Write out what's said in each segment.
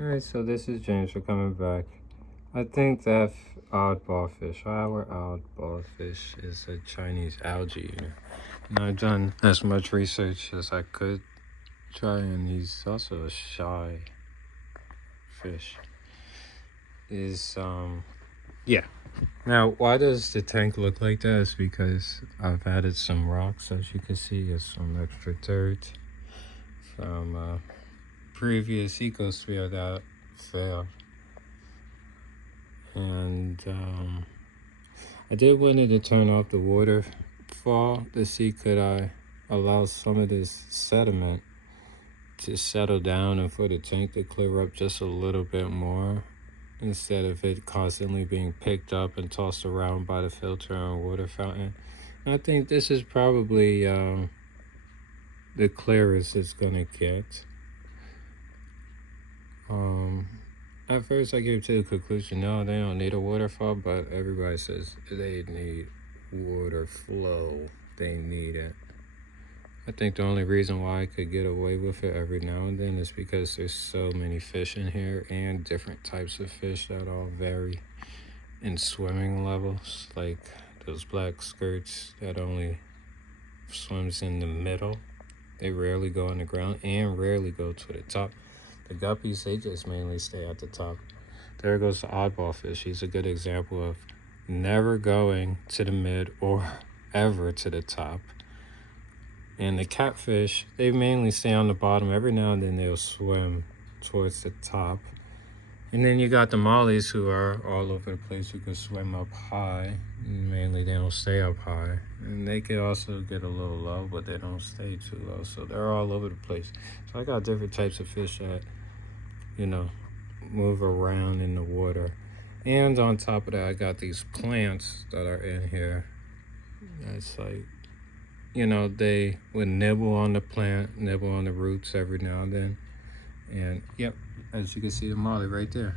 Alright, so this is James for coming back. I think that oddball fish, our oddball fish, is a Chinese algae eater. And I've done as much research as I could try, and he's also a shy fish. Yeah. Now, why does the tank look like that? Is because I've added some rocks, as you can see, and some extra dirt from previous ecosphere that failed. And I did wanted to turn off the waterfall to see could I allow some of this sediment to settle down and for the tank to clear up just a little bit more instead of it constantly being picked up and tossed around by the filter and water fountain. And I think this is probably the clearest it's gonna get. At first I came to the conclusion, no, they don't need a waterfall, but everybody says they need water flow. They need it. I think the only reason why I could get away with it every now and then is because there's so many fish in here and different types of fish that all vary in swimming levels. Like those black skirts that only swims in the middle. They rarely go on the ground and rarely go to the top. The guppies, they just mainly stay at the top. There goes the oddball fish. He's a good example of never going to the mid or ever to the top. And the catfish, they mainly stay on the bottom. Every now and then they'll swim towards the top. And then you got the mollies who are all over the place, who can swim up high. Mainly they don't stay up high. And they can also get a little low, but they don't stay too low. So they're all over the place. So I got different types of fish that, move around in the water. And on top of that, I got these plants that are in here. It's like, they would nibble on the plant, nibble on the roots every now and then. And yep, as you can see the molly right there,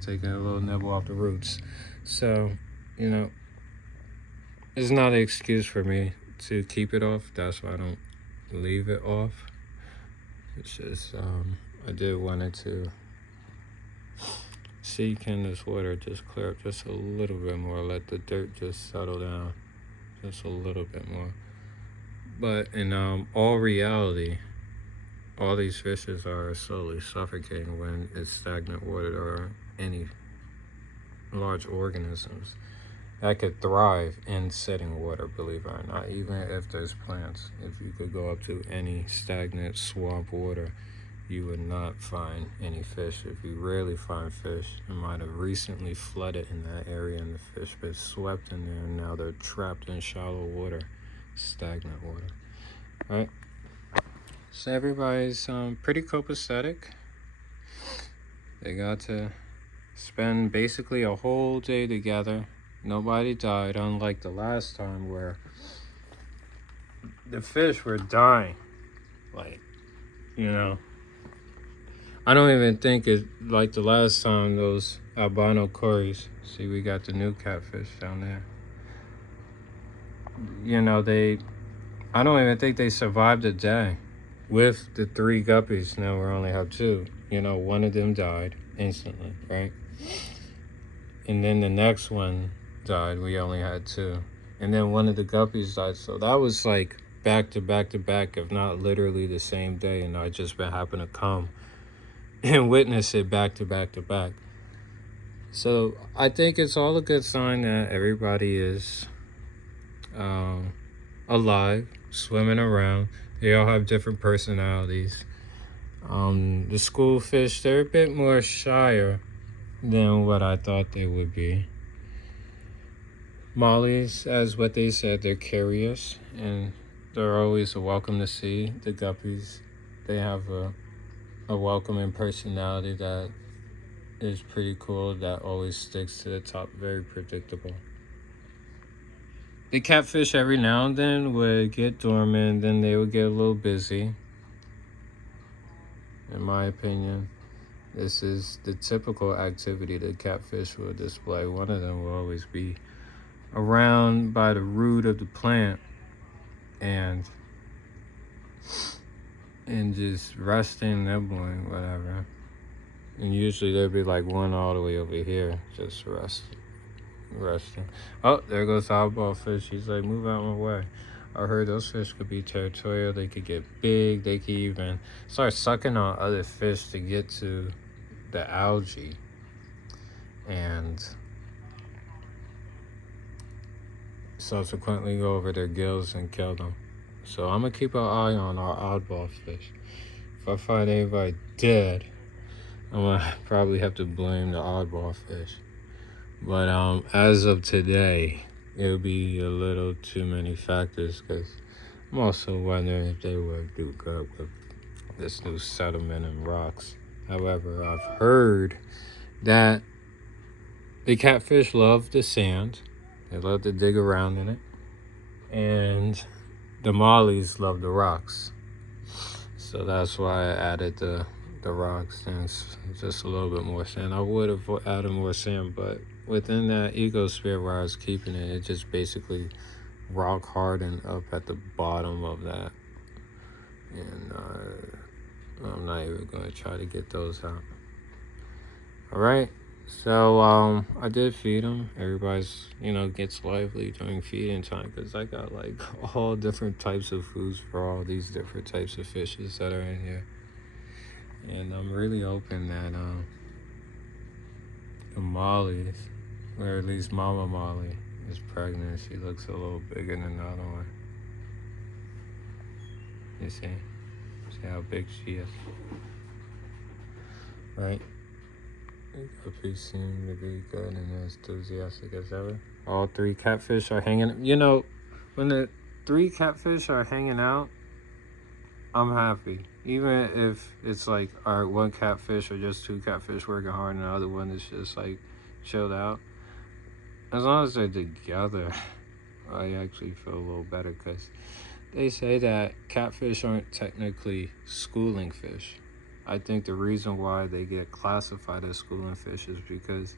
taking a little nibble off the roots. So, it's not an excuse for me to keep it off. That's why I don't leave it off. It's just, I did wanted to see, can this water just clear up just a little bit more, let the dirt just settle down just a little bit more. But in all reality, all these fishes are slowly suffocating when it's stagnant water or any large organisms that could thrive in sitting water, believe it or not. Even if there's plants, if you could go up to any stagnant swamp water, you would not find any fish. If you rarely find fish, it might have recently flooded in that area and the fish been swept in there, and now they're trapped in shallow water, stagnant water. All right. So everybody's pretty copacetic. They got to spend basically a whole day together. Nobody died, unlike the last time where the fish were dying. Like, I don't even think it like the last time those albino cories. See, we got the new catfish down there. I don't even think they survived a day. With the 3 guppies, now we only have 2. One of them died instantly, right? And then the next one died. We only had 2. And then one of the guppies died. So that was like back to back to back, if not literally the same day. And I just happened to come and witness it back to back to back. So I think it's all a good sign that everybody is alive, swimming around. They all have different personalities. The school fish, they're a bit more shyer than what I thought they would be. Mollies, as what they said, they're curious and they're always a welcome to see. The guppies, they have a welcoming personality that is pretty cool, that always sticks to the top, very predictable. The catfish every now and then would get dormant, then they would get a little busy. In my opinion, this is the typical activity the catfish will display. One of them will always be around by the root of the plant and just resting, nibbling, whatever. And usually there'd be like one all the way over here, just resting. Oh, there goes the eyeball fish. He's like, move out my way. I heard those fish could be territorial. They could get big. They could even start sucking on other fish to get to the algae and subsequently go over their gills and kill them. So I'm gonna keep an eye on our oddball fish. If I find anybody dead, I'm gonna probably have to blame the oddball fish. But as of today, it'll be a little too many factors because I'm also wondering if they would do good with this new settlement and rocks. However, I've heard that the catfish love the sand. They love to dig around in it. And the mollies love the rocks. So that's why I added the rocks and just a little bit more sand. I would have added more sand, but within that ecosphere where I was keeping it, it just basically rock hardened up at the bottom of that. And I'm not even going to try to get those out. All right. So I did feed them. Everybody's, gets lively during feeding time because I got like all different types of foods for all these different types of fishes that are in here. And I'm really hoping that the mollies, or at least Mama Molly, is pregnant. She looks a little bigger than the other one. You see? See how big she is? Right? The guppies seem to be good and as enthusiastic as ever. All three catfish are hanging. When the three catfish are hanging out, I'm happy. Even if it's like, all right, one catfish or just two catfish working hard and the other one is just like chilled out. As long as they're together, I actually feel a little better because they say that catfish aren't technically schooling fish. I think the reason why they get classified as schooling fish is because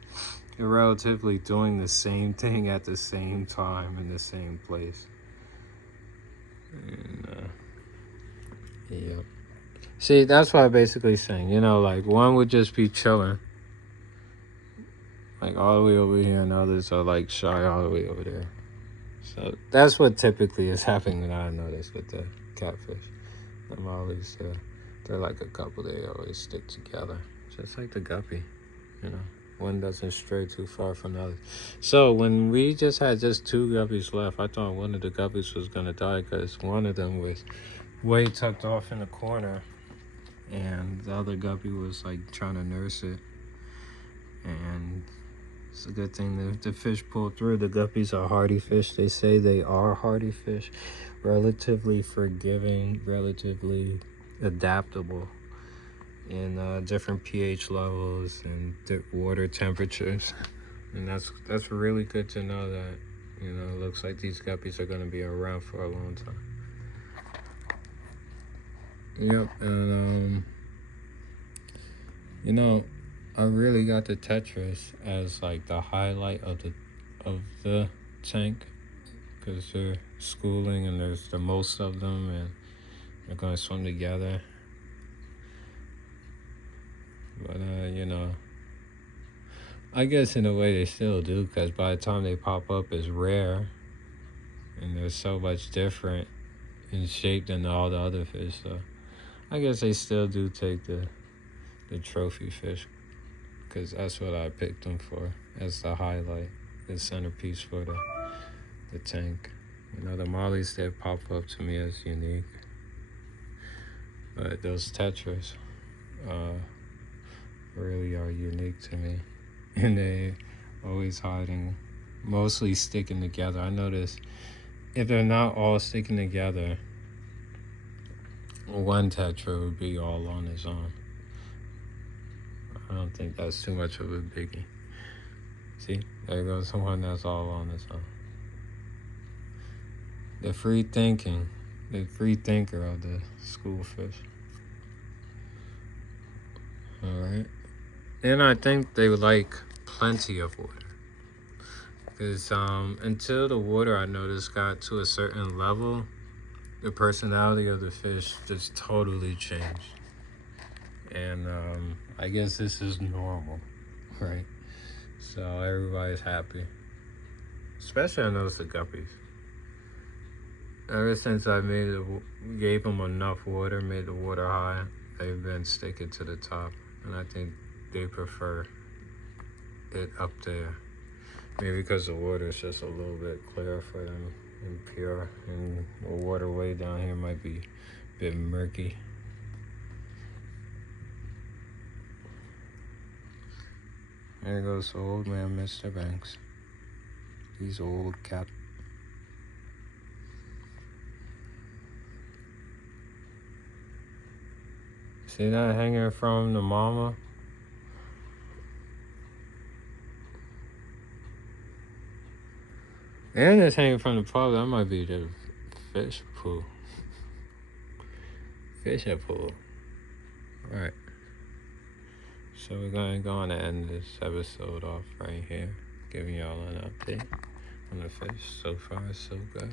they're relatively doing the same thing at the same time in the same place. And, yep. See, that's what I'm basically saying. Like one would just be chilling, like all the way over here, and others are like shy all the way over there. So that's what typically is happening that I noticed with the catfish. The mollies, they're like a couple. They always stick together, just like the guppy. One doesn't stray too far from the other. So when we just had two guppies left, I thought one of the guppies was gonna die because one of them was way tucked off in the corner, and the other guppy was like trying to nurse it. And it's a good thing the fish pulled through. The guppies are hardy fish. They say they are hardy fish, relatively forgiving, relatively adaptable in different pH levels and water temperatures. And that's really good to know that, it looks like these guppies are going to be around for a long time. Yep, and I really got the tetras as like the highlight of the tank because they're schooling and there's the most of them and they're going to swim together. But I guess in a way they still do because by the time they pop up it's rare and they're so much different in shape than all the other fish. So I guess they still do take the trophy fish because that's what I picked them for as the highlight, the centerpiece for the tank. The mollies, they pop up to me as unique. But those tetras really are unique to me. And they always hiding, mostly sticking together. I noticed if they're not all sticking together, one tetra would be all on his own. I don't think that's too much of a biggie. See, there goes someone that's all on his own. The free thinker of the school fish. Alright. And I think they would like plenty of water. Because until the water, I noticed, got to a certain level, the personality of the fish just totally changed. And I guess this is normal, right? So everybody's happy. Especially I noticed the guppies. Ever since I gave them enough water, made the water high, they've been sticking to the top. And I think they prefer it up there. Maybe because the water is just a little bit clearer for them and pure. And the water way down here might be a bit murky. There goes the old man, Mr. Banks. He's old cat. See that hanging from the mama? And it's hanging from the pup. That might be the fish pool. Fish pool. Right. So we're going to end this episode off right here, giving y'all an update on the fish. So far, so good.